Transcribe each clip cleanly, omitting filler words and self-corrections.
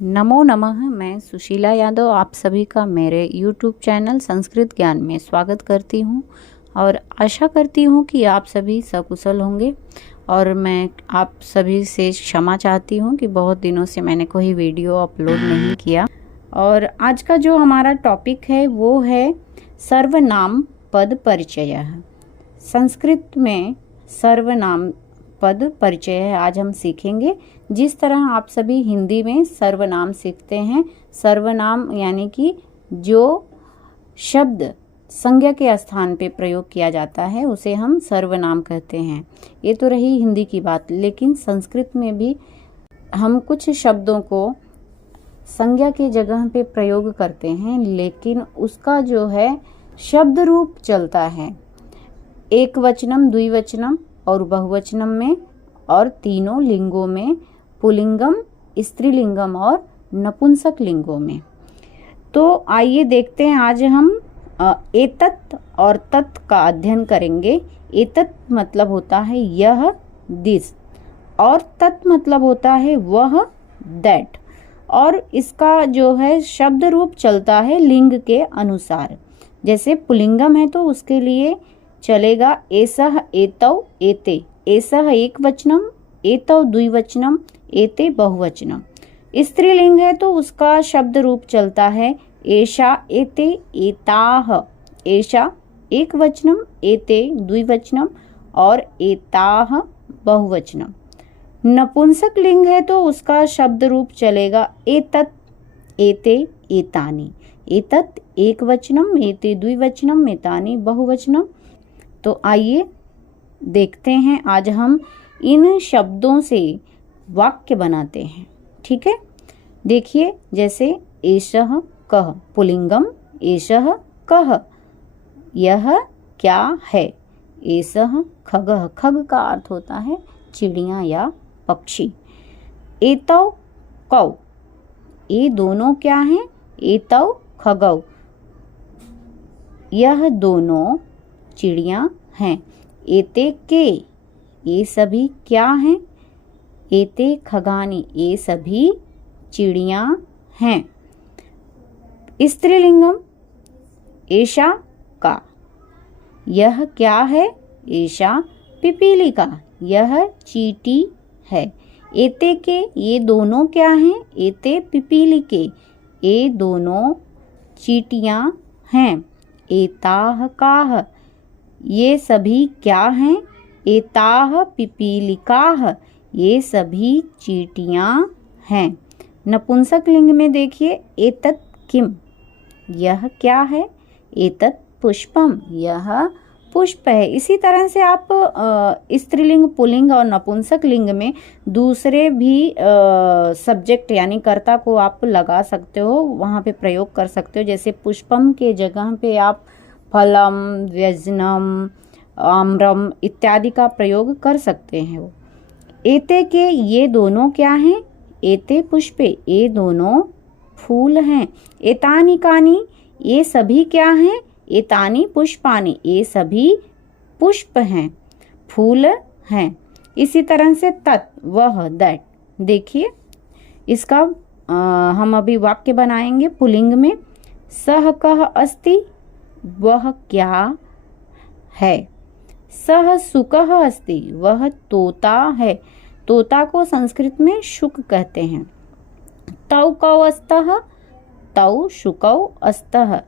नमो नमः। मैं सुशीला यादव आप सभी का मेरे YouTube चैनल संस्कृत ज्ञान में स्वागत करती हूँ और आशा करती हूँ कि आप सभी सकुशल होंगे। और मैं आप सभी से क्षमा चाहती हूँ कि बहुत दिनों से मैंने कोई वीडियो अपलोड नहीं किया। और आज का जो हमारा टॉपिक है वो है सर्वनाम पद परिचय। संस्कृत में सर्वनाम पद परिचय है आज हम सीखेंगे। जिस तरह आप सभी हिंदी में सर्वनाम सीखते हैं, सर्वनाम यानी कि जो शब्द संज्ञा के स्थान पे प्रयोग किया जाता है उसे हम सर्वनाम कहते हैं। ये तो रही हिंदी की बात, लेकिन संस्कृत में भी हम कुछ शब्दों को संज्ञा के जगह पे प्रयोग करते हैं, लेकिन उसका जो है शब्द रूप चलता है एक वचनम, द्विवचनम और बहुवचनम में, और तीनों लिंगों में, पुल्लिंगम, स्त्रीलिंगम और नपुंसक लिंगों में। तो आइए देखते हैं, आज हम एतत् और तत् का अध्ययन करेंगे। एतत् मतलब होता है यह, दिस, और तत् मतलब होता है वह, दैट। और इसका जो है शब्द रूप चलता है लिंग के अनुसार। जैसे पुल्लिंगम है तो उसके लिए चलेगा एसह, एतौ, एते। एसह एक वचनम, एतौ द्विवचनम, एते बहुवचनम। स्त्रीलिंग है तो उसका शब्द रूप चलता है एषा, एते, एताह। एषा एक वचनम, एते द्विवचनम और एताह बहुवचनम। नपुंसक लिंग है तो उसका शब्द रूप चलेगा एतत्, एते, एतानि। एतत् एक वचनम, एते द्विवचनम, एतानि बहुवचनम। तो आइए देखते हैं, आज हम इन शब्दों से वाक्य बनाते हैं। ठीक है, देखिए जैसे एषः कः, पुल्लिंगम एषः कः, यह क्या है। एषः खगः, खग का अर्थ होता है चिड़िया या पक्षी। एतौ कौ, ये दोनों क्या हैं। एतौ खगौ, यह दोनों चिड़िया हैं। एते के, ये सभी क्या हैं। एते खगानी, ये सभी चिड़िया हैं। स्त्रीलिंगम एषा का, यह क्या है। एषा पिपीलिका, यह चींटी है। एते के, ये दोनों क्या हैं। एते पिपीलिके, ये दोनों चींटियां हैं। एताह काह, ये सभी क्या हैं। एताह पिपीलिकाह, ये सभी चींटियां हैं। नपुंसक लिंग में देखिए एतत् किम, यह क्या है। एतत् पुष्पम, यह पुष्प है। इसी तरह से आप स्त्रीलिंग, पुल्लिंग और नपुंसक लिंग में दूसरे भी सब्जेक्ट यानी कर्ता को आप लगा सकते हो, वहाँ पे प्रयोग कर सकते हो। जैसे पुष्पम के जगह पे आप फलम, व्यजनम, आम्रम इत्यादि का प्रयोग कर सकते हैं। वो एते के, ये दोनों क्या हैं। एते पुष्पे, ये दोनों फूल हैं। एतानि कानि, ये सभी क्या हैं। एतानि पुष्पानि, ये सभी पुष्प हैं, फूल हैं। इसी तरह से तत्, वह, दैट। देखिए इसका हम अभी वाक्य बनाएंगे पुल्लिंग में। सह कः अस्ति, वह क्या है। सह शुकः अस्ति, वह तोता है। तोता को संस्कृत में शुक कहते हैं। तौ कौ अस्तः, तौ शुकौ अस्तः,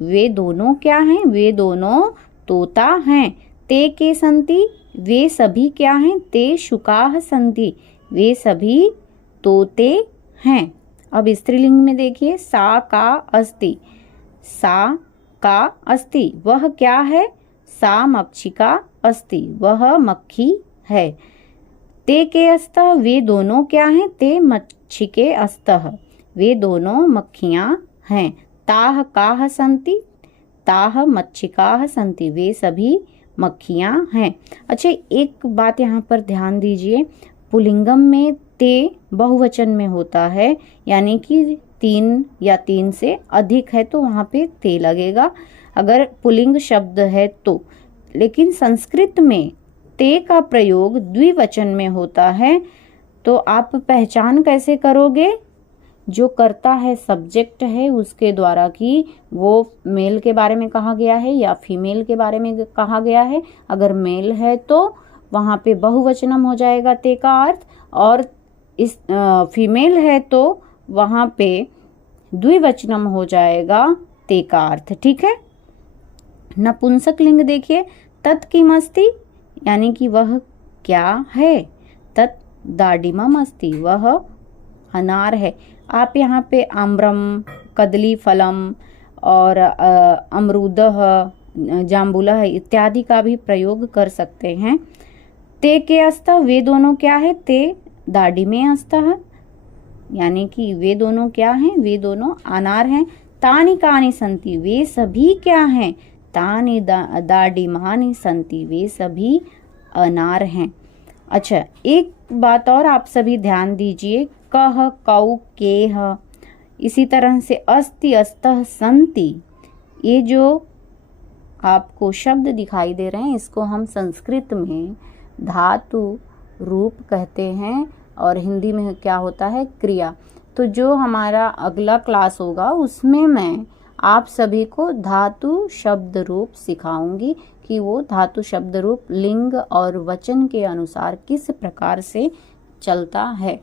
वे दोनों क्या हैं। वे दोनों तोता हैं। ते के सन्ति, वे सभी क्या हैं। ते शुकाः सन्ति, वे सभी तोते हैं। अब स्त्रीलिंग में देखिए सा का अस्ति, सा का अस्ति, वह क्या है। सा मक्षिका अस्ति, वह मक्खी है। ते के अस्तः, वे दोनों क्या हैं। ते मक्षिके अस्तः, वे दोनों मक्खियां हैं। ताह काह सन्ति, ताह मक्षिकाः सन्ति, वे सभी मक्खियां हैं। अच्छा, एक बात यहाँ पर ध्यान दीजिए, पुल्लिंगम में ते बहुवचन में होता है, यानी कि 3 या 3 से अधिक है तो वहाँ पे ते लगेगा अगर पुल्लिंग शब्द है तो। लेकिन संस्कृत में ते का प्रयोग द्विवचन में होता है। तो आप पहचान कैसे करोगे। जो करता है सब्जेक्ट है उसके द्वारा कि वो मेल के बारे में कहा गया है या फीमेल के बारे में कहा गया है। अगर मेल है तो वहाँ पे बहुवचनम हो जाएगा ते का अर्थ, और इस फीमेल है तो वहाँ पे द्विवचनम हो जाएगा ते का अर्थ। ठीक है। नपुंसक लिंग देखिए, तत् किमस्ति यानी कि वह क्या है। तत् दाडिमम अस्ति, वह अनार है। आप यहाँ पे आम्रम, कदली फलम और अमरूदह, जाम्बुलह इत्यादि का भी प्रयोग कर सकते हैं। ते के अस्त, वे दोनों क्या है, ते दाडिमे अस्तः, यानी कि वे दोनों क्या हैं, वे दोनों अनार हैं। तानि कानि संति, वे सभी क्या हैं, तानि दाडिमानि संति, वे सभी अनार हैं। अच्छा, एक बात और आप सभी ध्यान दीजिए, कह, कौ, केह, इसी तरह से अस्ति, अस्तः, संति, ये जो आपको शब्द दिखाई दे रहे हैं इसको हम संस्कृत में धातु रूप कहते हैं और हिंदी में क्या होता है, क्रिया। तो जो हमारा अगला क्लास होगा उसमें मैं आप सभी को धातु शब्द रूप सिखाऊंगी कि वो धातु शब्द रूप लिंग और वचन के अनुसार किस प्रकार से चलता है।